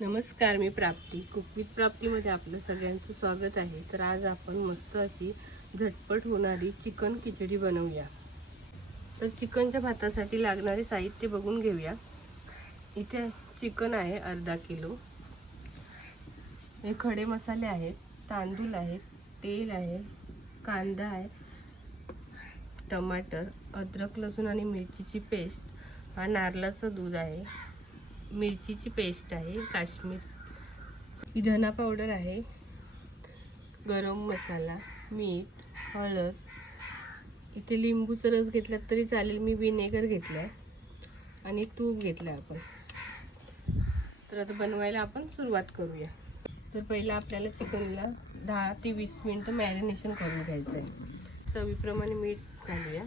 नमस्कार मी प्राप्ती. कुकवित प्राप्तीमध्ये आपलं सगळ्यांचं स्वागत आहे. तर आज आपण मस्त अशी झटपट होणारी चिकन खिचडी बनवूया. तर चिकनच्या भातासाठी लागणारे साहित्य बघून घेऊया. इथे चिकन आहे अर्धा किलो. हे खडे मसाले आहेत तांदूळ आहेत तेल आहे कांदा आहे टमाटर अद्रक लसूण आणि मिरचीची पेस्ट हा नारळाचं दूध आहे. मिरचीची पेस्ट आहे काश्मीर. धना पावडर आहे. गरम मसाला मीठ हळद. इथे लिंबूचा रस घेतला तरी चालेल मी विनेगर घेतला आहे आणि तूप घेतला आपण. तर आता बनवायला आपण सुरुवात करूया. तर पहिलं आपल्याला चिकनला दहा ते वीस मिनटं मॅरिनेशन करून घ्यायचं आहे चवीप्रमाणे मीठ घालूया.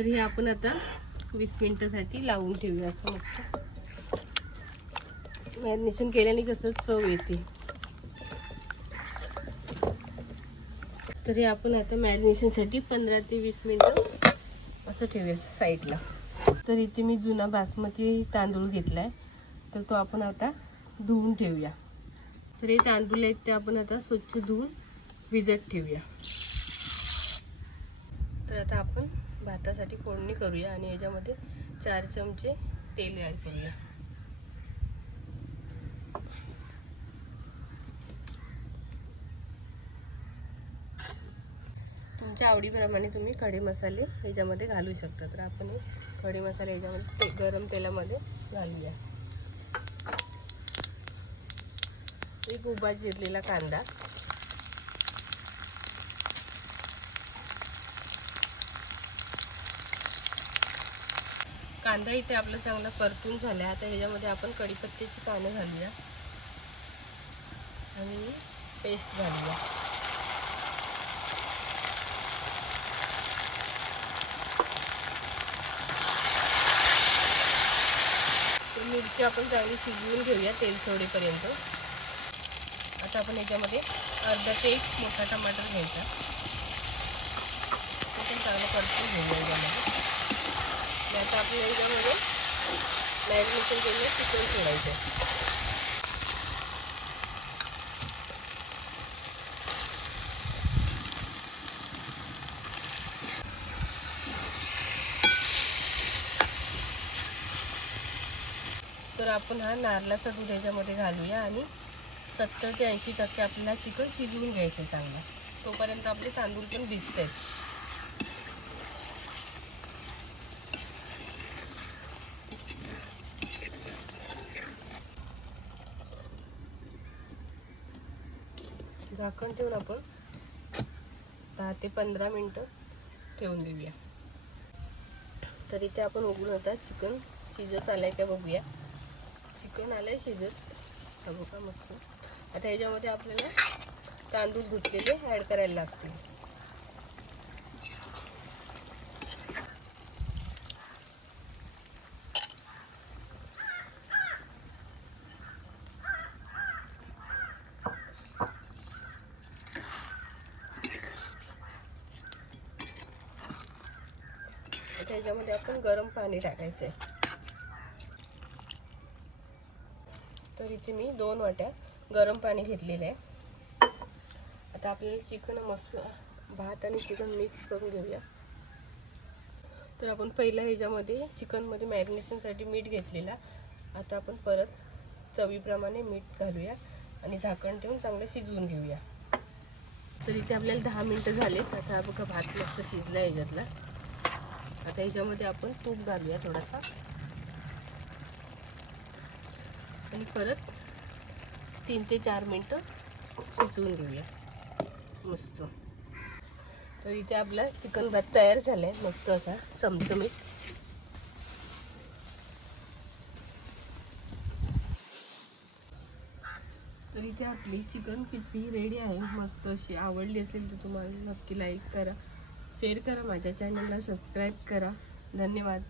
तर हे आपण आता वीस मिनटासाठी लावून ठेवूया असं मस्त. मॅरिनेशन केल्याने कसं चव येते. तर हे आपण आता मॅरिनेशनसाठी पंधरा ते वीस मिनटं असं ठेवायचं साईडला तर इथे मी जुना बासमती तांदूळ घेतला आहे तर तो आपण आता धुवून ठेवूया. तर हे तांदूळ आहेत ते आपण आता स्वच्छ धुवून भिजत ठेवूया. तर आता आपण भातासाठी फोडणी करूया आणि याच्यामध्ये चार चमचे तेल ॲड करूया. तुमच्या आवडीप्रमाणे तुम्ही खडे मसाले याच्यामध्ये घालू शकता. तर आपण हे खडे मसाले याच्यामध्ये ते गरम तेलामध्ये घालूया. एक उभा चिरलेला कांदा. कांदा इथे आपला चांगला परतून झाला आता ह्याच्यामध्ये आपण कढीपत्त्याची पानं घालूया. आणि पेस्ट घालूया. मिरची आपण चांगली शिजवून घेऊया तेल सोडेपर्यंत. आता आपण याच्यामध्ये अर्धा ते एक मोठा टमाटर घ्यायचा. आपण पण चांगलं परतून घेऊया याच्यामध्ये आता आपल्या याच्यामध्ये मॅरिनेशन केलेलं चिकन सोडायचं तर आपण हा नारळाचा दूध याच्यामध्ये घालूया आणि सत्तर ते ऐंशी टक्के आपल्याला चिकन शिजवून घ्यायचं आहे चांगलं. तोपर्यंत आपले तांदूळ पण भिजत आहेत झाकण ठेवून आपण दहा ते पंधरा मिनटं ठेवून देऊया. तर इथे आपण उघडून आता चिकन शिजत आलंय का बघूया. चिकन आलंय शिजत. हा बघा मस्त. आता याच्यामध्ये आपल्याला तांदूळ धुतलेले ॲड करायला लागतील. त्याच्यामध्ये आपण गरम पाणी टाकायचं आहे तर इथे मी दोन वाट्या गरम पाणी घेतलेलं आहे. आता आपल्याला चिकन मस्त भात आणि चिकन मिक्स करून घेऊया. तर आपण पहिल्या ह्याच्यामध्ये चिकनमध्ये मॅरिनेशनसाठी मीठ घेतलेला आता आपण परत चवीप्रमाणे मीठ घालूया आणि झाकण ठेवून चांगलं शिजवून घेऊया. तर इथे आपल्याला दहा मिनटं झालेत. आता हा बघा भात मस्त शिजला ह्याच्यातला. आता ह्याच्यामध्ये आपण तूप घालूया थोडासा. आणि परत तीन ते चार मिनटं शिजवून घेऊया. मस्त. तर इथे आपला चिकन भात तयार झाला आहे मस्त असा चमचमीत. तर इथे आपली चिकन खिचडी रेडी आहे. मस्त अशी आवडली असेल तर तुम्हाला नक्की लाईक करा. शेअर करा माझ्या चॅनलला सबस्क्राईब करा. धन्यवाद.